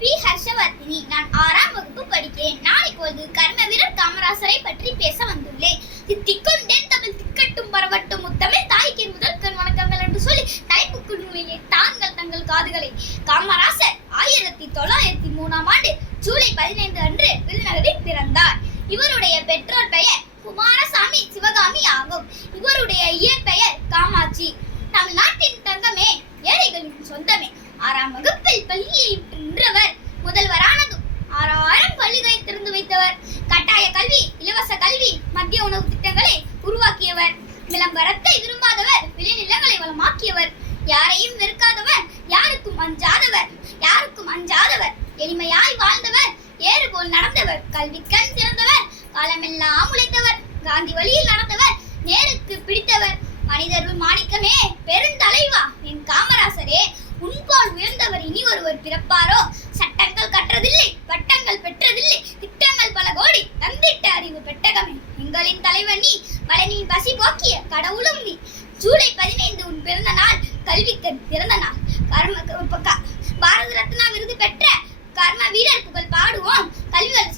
B. Harshavardhini. நான் 6ஆம் வகுப்பு படிக்கிறேன். நான் இப்பொழுது கர்ம வீரர் காமராசரை பற்றி பேச வந்துள்ளேன். தித்திக்கொண்டேன் தமிழ் திக்கட்டும் பரவட்டும் முத்தமிழ் தாய்க்கு முதல் கண் வணக்கங்கள் என்று சொல்லி தலைப்புக்குள் நூலிலே தாங்கள் தங்கள் காதுகளை. காமராசர் 1903ஆம் ஆண்டு ஜூலை 15 அன்று விருதுநகரில் பிறந்தார். இவருடைய பெற்றோர் பெயர் குமாரசாமி சிவகாமி ஆகும். இவருடைய இயற்பெயர் காமாட்சி. தமிழ்நாட்டின் தங்கமே, ஏழைகளின் சொந்தமே. 6ஆம் வகுப்பில் பள்ளியை நின்றவர். முதல்வரானதும் 6000 பள்ளிகளை திறந்து வைத்தவர். கட்டாய கல்வி, இலவச கல்வி, மத்திய உணவு திட்டங்களை உருவாக்கியவர். விளம்பரத்தை விரும்பாதவர், விளைநிலங்களை வளமாக்கியவர். யாரையும் வெறுக்காதவர், யாருக்கும் அஞ்சாதவர், எளிமையாய் வாழ்ந்தவர், ஏறு போல் நடந்தவர், கல்விக்கண் திறந்தவர், காலமெல்லாம் உழைத்தவர், காந்தி வழியில் நடந்தவர், நேருக்கு பிடித்தவர். மனிதருள் மாணிக்கமே, பெருந்தலைவா, என் காமராசரே, உன்போல் உயர்ந்தவர் இனி ஒருவர் பிறப்பாரோ? சட்டங்கள் கற்றதில்லை, பட்டங்கள் பெற்றதில்லை, திட்டங்கள் பல கோடி தந்திட்ட அறிவு பெட்டகமே. எங்களின் தலைவன் நீ, மலனின் பசி போக்கிய கடவுளும் நீ. ஜூலை 15 உன் பிறந்த நாள், கல்விக்கண் பிறந்த நாள். பாரத ரத்னா விருது பெற்ற கர்ம வீரர் புகழ் பாடுவோம், கல்விகள்